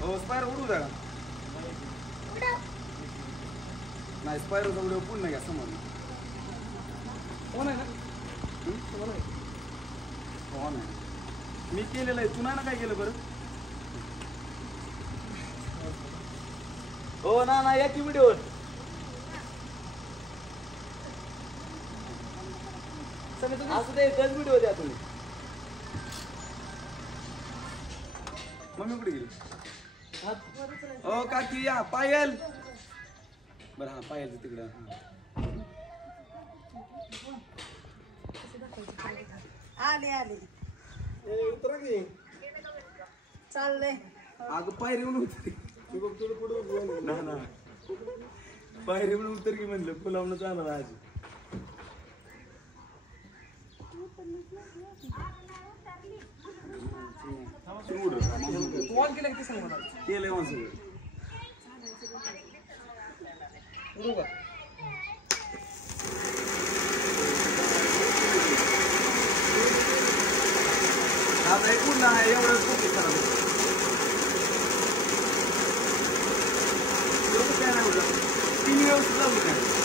हो स्पायर उडू द्या नाही स्पायरोचा व्हिडिओ पूर्ण घ्या समोर हो नाही ना हो नाही मी केलेलं आहे तू नाही ना काय केलं बरं हो ना याची व्हिडिओ असं ते एकच व्हिडिओ द्या तुम्ही मम्मी कुठे गेली हो काकी या पायल बरं हा पायल तिकडं आले आले चाललंय अगं पायरी म्हणून ना पायरी म्हणून उतर की म्हणलं फुलावून जाणार आज केलंय मग सगळं आता एक पूर्ण आहे एवढं फोकस करा काय नाही होतं तीन व्यवस्थित लागू काय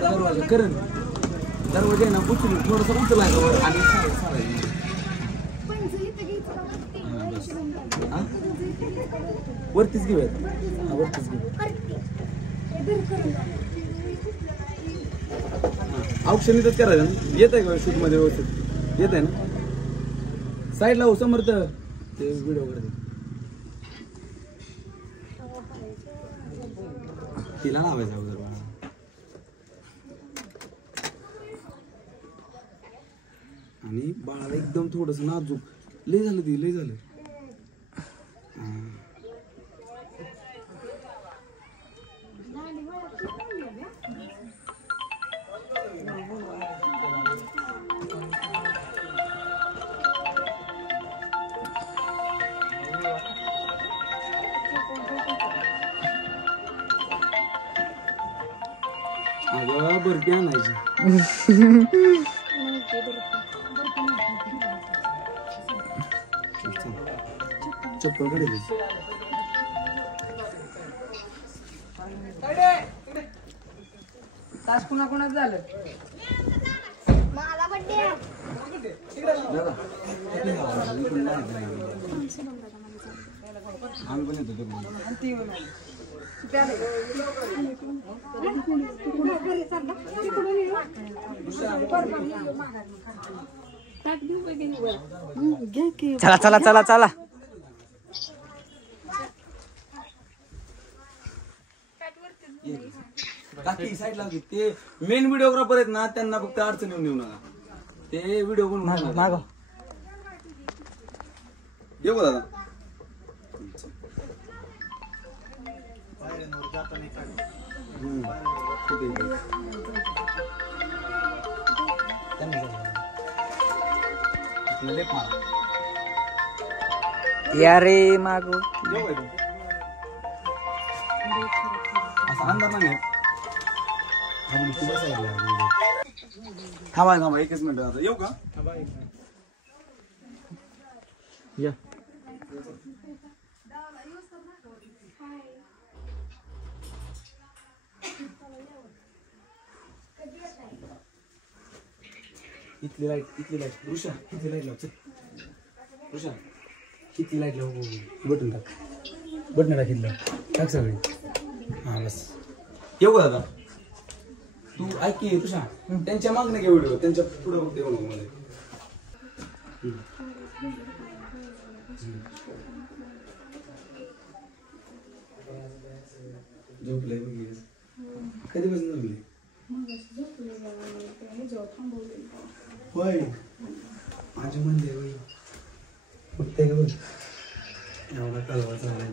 दरवाजा करण दरवाजा ना उचलून थोडस उचलायचं वर आणि वरतीच घेऊयात वरतीच घेऊ औक्षण इथंच करायचं ना येत आहे का शूट मध्ये व्यवस्थित येत आहे ना साईडला हो समर्थ ते व्हिडिओ करते तिला लावायचं अगोदर आणि बाळाला एकदम थोडस नाजूक लय झालं ती लय झालं अगं बर्फी आणायची चप्पल कडे तास कुणा कोणाच झालं मला बड्डे आम्ही पण येतो चला चला चला चला काकी साईडला ते मेन व्हिडिओग्राफर आहेत ना त्यांना फक्त अडचण येऊन देऊ नका ते व्हिडिओ बनवून मागो येऊ का दादा यारे मागो असा अंदाज नाही थांबा थांबा एकच मिनिट आता येऊ का या इथली लाईट ऋषा किती लाईट लाव चल ऋषा किती लाईट लाव बटन टाक बटन टाक टाक सगळी हां बस येऊ का दादा तू ऐक की ऋषा त्यांच्या मागणं घे व्हिडिओ त्यांच्या पुढं होते मध्ये झोपलंय बघ कधीपासून झोपले होय माझ्या म्हणले होय उठते का बघ एवढा कालवा चाललाय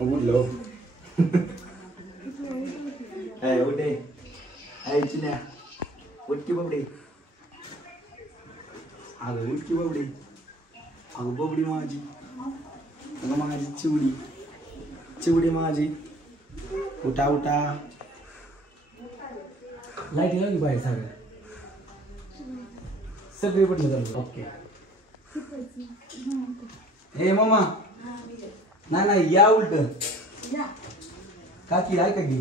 उठलो उठे चिन्या उठकी बाबडी अगं उठकी बाबडी अगं बाबडी माझी अगं माझी चिवडी माझी उठा उठा लाईट लावली बाहेर सगळे पटलं चालू ओके हे मामा नाही या उलट काकी ऐका की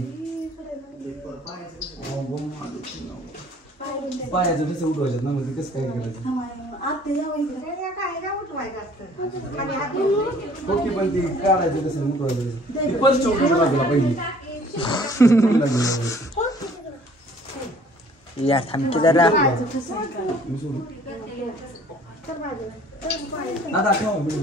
पायाचं कसं उठवायचं ना म्हणजे कसं काय करायचं ओके पण ती काढायचं कसं उठवायचं ती पर्स उठवायची बाजूला पहिली या थांबकी जरा आता ठेवा म्हणजे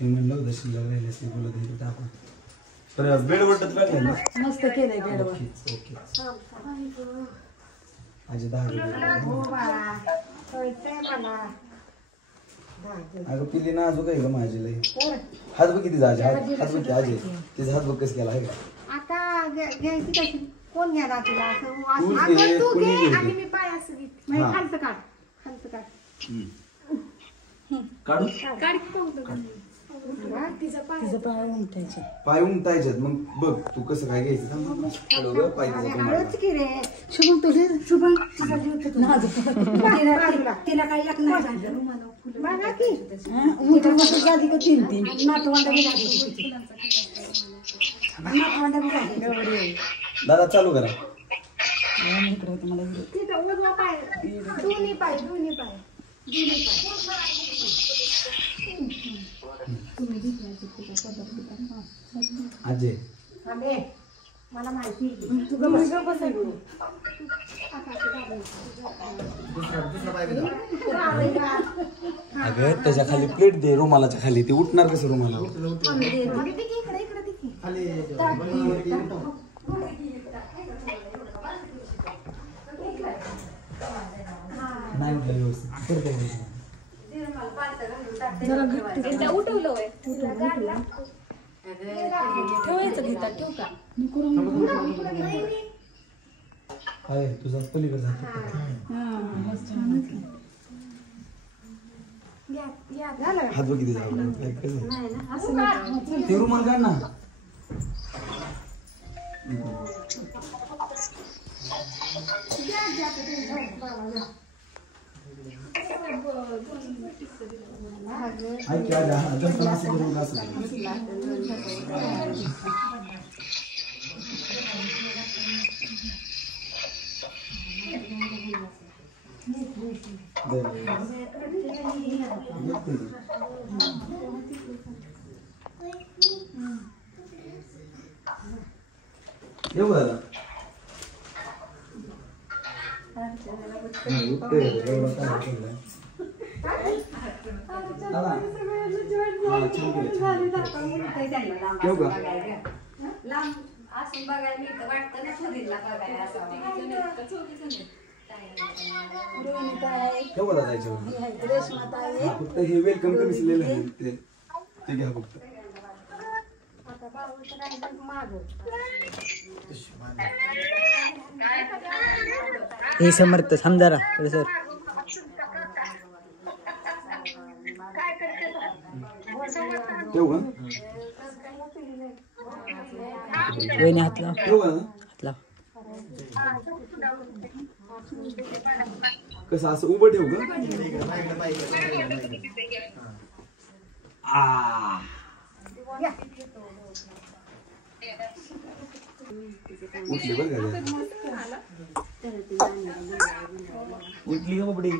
म्हणलं होतं शिल्लक राहिलं ते बोलत हे टाकून तर बेड वाटत पाहिजे ना मस्त केलंय बेडवर ओके आजी 10 अगं पिली ना अजून काय ग माझी लई हात बघ किती जायचे हात बघ की आजी तिचा हात बघ कसं केला आहे का आता घ्यायची कशी कोण घ्या तिला असं तू घे आणि मी पाय असं घेते खालचं काढ काढू पाय उमटायच्यात मग बघ तू कसं काय घ्यायचं पाय शुभम तुझे शुभम तिला काही एक नाही झालं बघा की झाली का 3 दादा चालू करा दोन्ही पाय अजय मला माहिती अगं त्याच्या खाली प्लेट दे रुमालाच्या खाली ते उठणार कसं रुमाला नाही उठलं व्यवस्थित काय तुझा पलीकडे जातो हात बघ किती जाऊ ते रुमाल काढ ना ऐक जास्त असं करून असं येऊ दादा फक्त हे वेलकम कमी ते घ्या फक्त हे समर्थ समजा सर वहिनी हात लाव ठेवू का हात लाव कसं असं उभं ठेवू का? उठली बघ उठली का बाबडी?